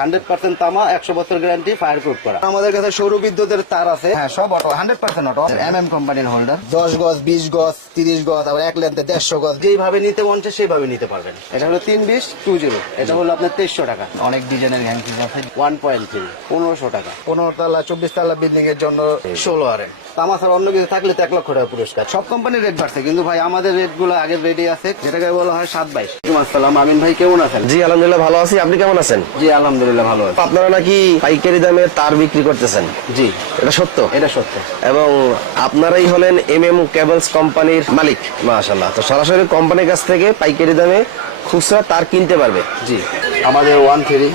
Hundred percent তামা একশো বছর গ্যারান্টি ফায়ার প্রুফ করা। আমাদের কাছে সৌর বিদ্যুতের তার আছে। হ্যাঁ সব auto hundred percent auto M M কোম্পানির হোল্ডার দশ গজ বিশ গজ তিরিশ গজ আবার এক লেন্থে দেড়শো গজ। যেইভাবে নিতে মন চায় সেইভাবে নিতে পারবেন। এটা হলো তিন বিশ টু জিরো এটা হলো আপনার তেইশশো টাকা। অনেক ডিজাইনের আছে। ওয়ান পয়েন্ট থ্রি পনেরোশো টাকা। পনেরো তালা চব্বিশ তালা বিল্ডিং এর জন্য ষোলো আরে তামা ছাড়া অন্য কিছু থাকলে তো এক লক্ষ টাকা পুরস্কার। সব কোম্পানির রেট বাড়ছে কিন্তু ভাই আমাদের রেটগুলো আগের রেডি আছে। যেটাকে বলা হয় সাত বাইশ। আসসালাম আমিন ভাই কেমন আছেন? জি আলহামদুলিল্লাহ ভালো আছি। আপনি কেমন আছেন? জি আলহামদুলিল্লাহ। ভালো আছি। আপনারা নাকি পাইকারি দামে তার বিক্রি করতেছেন? জি। এটা সত্য? এটা সত্য। এবং আপনারাই হলেন এম এম কেবলস কোম্পানির মালিক? মাশাল্লাহ তো সরাসরি কোম্পানির কাছ থেকে পাইকারি দামে খুচরা তার কিনতে পারবে? জি। আমাদের one three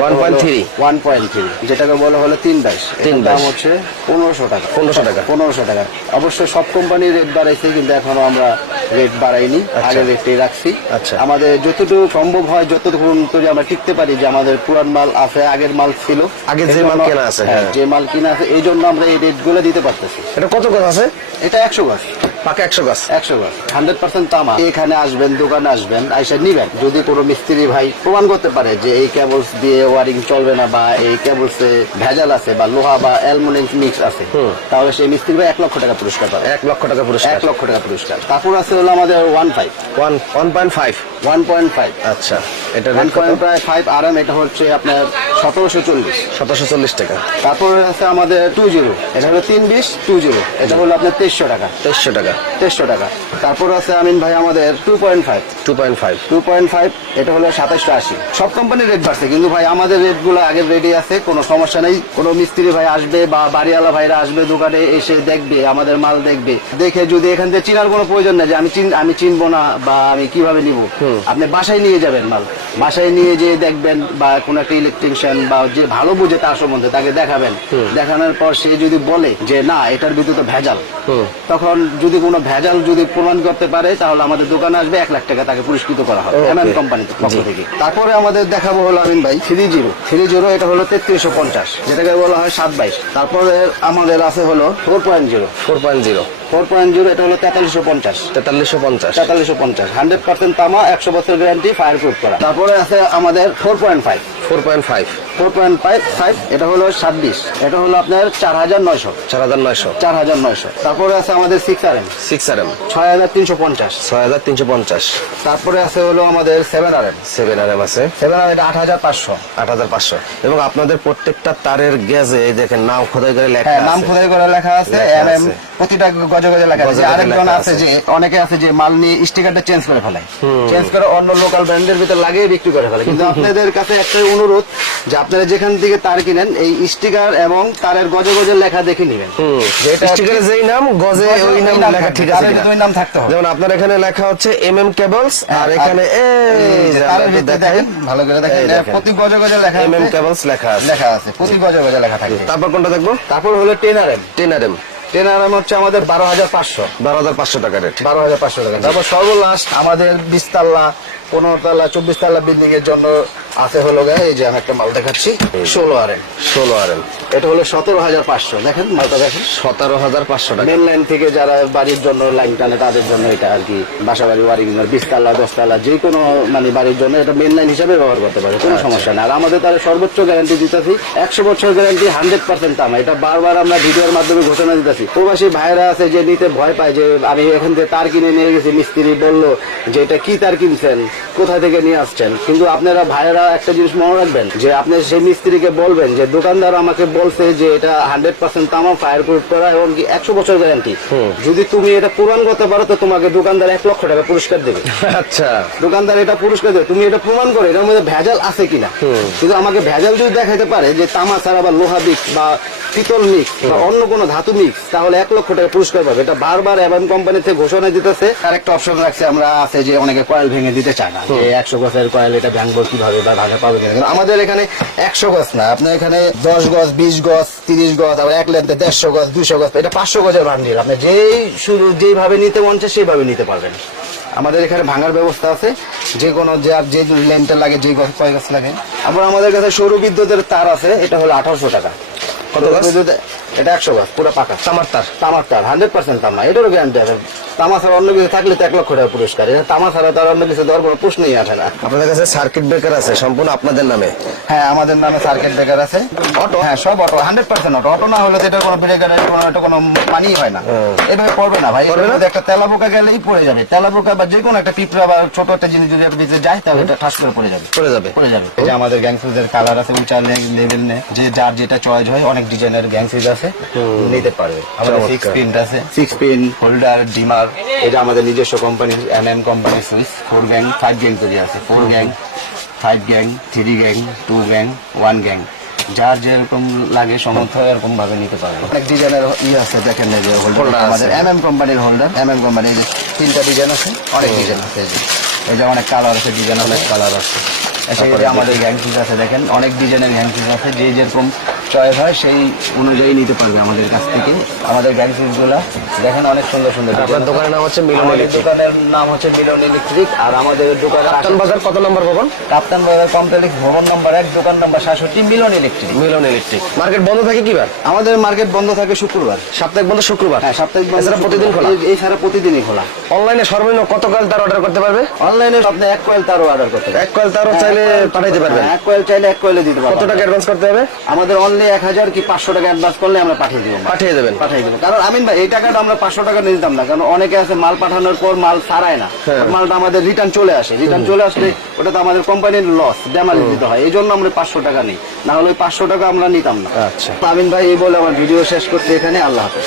1.3 one point three যেটাকে বলা হলো তিন বাইশ তিন দাম হচ্ছে পনেরোশো টাকা। 1500 টাকা। পনেরোশো টাকা। অবশ্য সব কোম্পানির রেট বাড়াইছে কিন্তু এখনও আমরা রেট বাড়াইনি। আচ্ছা। আগের রেটটাই রাখছি। আচ্ছা। আমাদের যতটুকু সম্ভব হয় যতটুকু তৈরি আমরা টিকতে পারি যে আমাদের পুরান মাল আছে আগের মাল ছিল। আগের যে মাল কেনা আছে, হ্যাঁ, হ্যাঁ। যে মাল কিনা আছে এই জন্য আমরা এই রেটগুলো দিতে পারতেছি। এটা কত কথা আছে? এটা একশো গাছ। পাকা একশো গাছ। একশো গাছ। হান্ড্রেড পার্সেন্ট তামা। এখানে আসবেন দোকানে আসবেন আইসা নিবেন। যদি কোনো মিস্ত্রি ভাই প্রমাণ করতে পারে যে এই কেবলস দিয়ে ওয়ারিং চলবে না বা এই কেবলস ভেজাল আছে বা লোহা বা অ্যালমোনিয়াম মিক্স আছে তাহলে সেই মিস্ত্রি ভাই এক লক্ষ টাকা পুরস্কার পাবে। এক লক্ষ টাকা পুরস্কার। এক লক্ষ টাকা পুরস্কার। তারপর আছে হলো আমাদের one five one one point five one point five আচ্ছা এটা one point five R M এটা হচ্ছে আপনার সতেরোশো চল্লিশ। সতেরোশো চল্লিশ টাকা। তারপরে আছে আমাদের টু জিরো এটা হলো তিন বিশ টু জিরো এটা হলো আপনার তেইশশো টাকা। তেইশশো টাকা। তেইশশো টাকা। তারপর আছে আমিন ভাই আমাদের two point five two point five two point five এটা হলো সাতাশশো আশি। সব কোম্পানির রেট বাড়ছে কিন্তু ভাই আমাদের রেটগুলো আগের রেডি আছে কোনো সমস্যা নেই। কোনো মিস্ত্রি ভাই আসবে বা বাড়িওয়ালা ভাইরা আসবে দোকানে এসে দেখবে আমাদের মাল দেখবে। দেখে যদি এখান থেকে চিনার কোনো প্রয়োজন নেই যে আমি চিন আমি চিনবো না বা আমি কীভাবে নিব আপনি বাসায় নিয়ে যাবেন মাল। বাসায় নিয়ে যেয়ে দেখবেন বা কোনো একটা ইলেকট্রিশিয়ান বা যে ভালো বুঝে তার সম্বন্ধে তাকে দেখাবেন। দেখানোর পর সে যদি বলে যে না এটার ভিতরে তো ভেজাল। তখন যদি কোনো ভেজাল যদি প্রমাণ করতে পারে তাহলে আমাদের দোকানে আসবে এক লাখ টাকা তাকে পুরস্কৃত করা হবে. এমএম কোম্পানি পক্ষ থেকে। তারপরে আমাদের দেখাবো হলো আমিন ভাই থ্রি জিরো। থ্রি জিরো এটা হলো তেত্রিশশো পঞ্চাশ যেটাকে বলা হয় সাত বাইশ। তারপরে আমাদের আছে হলো four point zero. Four point zero. Four point zero এটা হলো তেতাল্লিশশো পঞ্চাশ। তেতাল্লিশশো পঞ্চাশ। তেতাল্লিশশো পঞ্চাশ। হান্ড্রেড পার্সেন্ট তামা একশো বছর গ্যারান্টি ফায়ার প্রুফ করা। তারপরে আছে আমাদের four point five. Four point five four point five এটা হলো ছাব্বিশ এটা হলো আপনার চার হাজার নয়শো। চার হাজার নয়শো। চার হাজার নয়শো। তারপরে আছে আমাদের six R M six R M ছয় হাজার তিনশো পঞ্চাশ। ছয় হাজার তিনশো পঞ্চাশ। তারপরে আছে হলো আমাদের seven R M seven R M আছে। সেভেন আর এটা আট হাজার পাঁচশো। আট হাজার পাঁচশো। এবং আপনাদের প্রত্যেকটা তারের গেজে এই দেখেন নাম খোদাই করে লেখা হ্যাঁ নাম। খোদাই করে লেখা আছে এম এম প্রতিটা গজে গজে লেখা আছে। আরেকজন আছে। যে অনেকে আছে যে মাল নিয়ে স্টিকারটা চেঞ্জ করে ফেলে। চেঞ্জ করে অন্য লোকাল ব্র্যান্ডের ভিতরে লাগিয়ে বিক্রি করে ফেলে। কিন্তু আপনাদের কাছে একটাই অনুরোধ যে আপনারা যেখান থেকে তার কিনেন এই স্টিকার এবং তারের গজে গজে লেখা দেখে নেবেন। স্টিকারে যেই নাম গজে গজে ওই নাম লেখা ঠিক আছে তারের কিনা? ভিতরে ওই নাম থাকতে হবে। যেমন আপনার এখানে লেখা হচ্ছে এম এম কেবলস আর এখানে তারের ভিতরে দেখেন ভালো করে দেখেন প্রতি গজে গজে লেখা এম এম কেবলস লেখা আছে। লেখা আছে প্রতি গজে গজে লেখা থাকবে। তারপর কোনটা দেখব? তারপর হলো ten R M ten ten R M হচ্ছে আমাদের বারো হাজার পাঁচশো। বারো হাজার পাঁচশো টাকা রেট। বারো হাজার পাঁচশো টাকা। তারপর সর্বলাস্ট আমাদের বিশ তাল্লা পনেরো তাল্লা চব্বিশ তাল্লা বিল্ডিং এর জন্য আছে হলো গা এই যে আমি একটা মাল দেখাচ্ছি ষোলো আর ষোলো আর এম। এটা হলো সতেরো হাজার পাঁচশো দেখেন মালটা দেখেন। সতেরো হাজার পাঁচশো টাকা। মেন লাইন থেকে যারা বাড়ির জন্য লাইন টানে তাদের জন্য এটা আর কি বাসা বাড়ি ওয়ারিং বিশ তাল্লা দশ যে কোনো মানে বাড়ির জন্য এটা মেন লাইন হিসাবে ব্যবহার করতে পারে কোনো সমস্যা নেই। আর আমাদের তার সর্বোচ্চ গ্যারান্টি দিতেছি একশো বছর গ্যারান্টি হান্ড্রেড পার্সেন্ট তামা এটা বারবার আমরা ভিডিওর মাধ্যমে ঘোষণা দিতেছি। প্রবাসী ভাইরা আছে যে নিতে ভয় পায় যে আমি এখান থেকে তার কিনে নিয়ে গেছি মিস্ত্রি বলল যে এটা কি তার কিনছেন কোথা থেকে নিয়ে আসছেন? কিন্তু আপনারা ভাইরা একটা জিনিস মনে রাখবেন যে আপনি সেই মিস্ত্রিকে বলবেন যে দোকানদার আমাকে বলছে যে এটা হান্ড্রেড পার্সেন্ট তামা ফায়ার প্রুফ করা এবং কি একশো বছর গ্যারান্টি যদি তুমি এটা পূরণ করতে পারো তো তোমাকে দোকানদার এক লক্ষ টাকা পুরস্কার দেবে। আচ্ছা। দোকানদার এটা পুরস্কার দেবে। তুমি এটা প্রমাণ করো এটার মধ্যে ভেজাল আছে কিনা। কিন্তু আমাকে ভেজাল যদি দেখাতে পারে যে তামা ছাড়া বা লোহা মিক্স বা পিতল মিক্স বা অন্য কোনো ধাতু মিক্স তাহলে এক লক্ষ টাকা পুরস্কার পাবে। এটা বারবার এভান কোম্পানি থেকে ঘোষণা দিতেছে। আর একটা অপশন রাখছে আমরা আছে যে অনেকে কয়েল ভেঙে দিতে চায় না। যে একশো গছের কয়েল এটা ভাঙবো কীভাবে বা ভাঙা পাবে কিনা। আমাদের এখানে একশো গজ না। আপনার এখানে দশ গজ বিশ গজ তিরিশ গজ আবার এক লেন্থে দেড়শো গজ দুশো গজ এটা পাঁচশো গজের বান্ডিল আপনি যেই শুরু যেইভাবে নিতে মন চায় সেইভাবে নিতে পারবেন। আমাদের এখানে ভাঙার ব্যবস্থা আছে। যে কোনো যার যে লেনটা লাগে যে গছ কয় গাছ লাগে। আবার আমাদের কাছে সৌর বিদ্যুতের তার আছে এটা হলো আঠারোশো টাকা। কত গাছ? এটা একশো গাছ পুরো পাকা। তামার তার। তামার তার হান্ড্রেড পার্সেন্ট তামা এটারও গ্যারান্টি আছে। তামা ছাড়া অন্য কিছু থাকলে তো এক লক্ষ টাকা পুরস্কার। এটা তামা ছাড়া তার অন্য কিছু দেওয়ার কোনো প্রশ্নই আসে না। আপনাদের কাছে সার্কিট ব্রেকার আছে সম্পূর্ণ আপনাদের নামে। হ্যাঁ আমাদের নামে সার্কিট ব্রেকার আছে। অটো হ্যাঁ সব auto hundred percent auto auto না হলে তো এটার কোনো ব্রেকারের কোনো এটা কোনো মানিই হয় না। এভাবে পড়বে না ভাই। পড়বে এটার একটা তেলা পোকা গেলেই পড়ে যাবে। তেলা পোকা বা যে কোনো একটা পিঁপড়া বা ছোট একটা জিনিস যদি যায় তাহলে এটা ঠাস করে পড়ে যাবে। পড়ে যাবে। পড়ে যাবে। এই যে আমাদের গ্যাং সুইজের কালার আছে উঁচা লেভেল নে। যে যার যেটা চয়েস হয় অনেক ডিজাইনের গ্যাং সুইজ আছে নিতে পারবে। আমাদের সিক্স পিন আছে। সিক্স পিন হোল্ডার ডিমার এটা আমাদের নিজস্ব কোম্পানি এম এম কোম্পানির switch four gang five gang তৈরি আছে। Four gang five gang three gang two gang one gang যার যেরকম লাগে সমর্থ এরকম ভাবে নিতে পারবে। অনেক ডিজাইনের ই আছে দেখেন যে হোল্ডার আমাদের এম এম কোম্পানির হোল্ডার এম এম কোম্পানির তিনটা ডিজাইন আছে অনেক ডিজাইন আছে। এই যে অনেক কালার আছে ডিজাইন অনেক কালার আছে। আমাদের গ্যাংসিস আছে দেখেন অনেক ডিজাইনের গ্যাংসিস আছে। যে যেরকম চয়েস হয় সেই অনুযায়ী নিতে পারবে আমাদের কাছ থেকে। আমাদেরগুলা দেখেন অনেক সুন্দর সুন্দর আপনার দোকানের নাম হচ্ছে মিলন ইলেকট্রিক দোকানের নাম হচ্ছে মিলন ইলেকট্রিক আর আমাদের দোকানের কাপ্তান বাজার কত নম্বর ভবন? কাপ্তান বাজার কমপ্লেক্স ভবন নম্বর এক দোকান নম্বর সাতষট্টি Milan electric Milan electric market বন্ধ থাকে কি বার আমাদের মার্কেট বন্ধ থাকে শুক্রবার। সাপ্তাহিক বন্ধ শুক্রবার? হ্যাঁ সাপ্তাহিক বন্ধ এছাড়া প্রতিদিন খোলা? এই- এছাড়া প্রতিদিনই খোলা। অনলাইনে সর্বনিম্ন কত কাল তার অর্ডার করতে পারবে? অনলাইনে আপনি এক কয়েল তারও অর্ডার করতে পারেন এক কয়েল তারও চাইলে পাঠাইতে পারবেন। হ্যাঁ, এক কয়েল চাইলে এক কয়েলে দিতে কত টাকা অ্যাডভান্স করতে হবে? আমাদের অনলি এক হাজার কি পাঁচশো টাকা অ্যাডভান্স করলে আমরা পাঠিয়ে দিব। পাঠিয়ে দেবেন। পাঠিয়ে দেবো। কারণ আমিন ভাই এই টাকাটা আমরা পাঁচশো টাকা নিয়ে দিতাম না কারণ অনেকে আছে মাল পাঠানোর পর মাল সারায় না। হ্যাঁ। মালটা আমাদের রিটার্ন চলে আসে। রিটার্ন চলে আসলে ওটা তো আমাদের কোম্পানির লস ড্যামেজ দিতে হয়। এই জন্য আমরা পাঁচশো টাকা নিই। না হলে ওই পাঁচশো টাকা আমরা নিতাম না। আচ্ছা। আমিন ভাই এই বলে আমার ভিডিও শেষ করতে এখানে। আল্লাহ হাফেজ।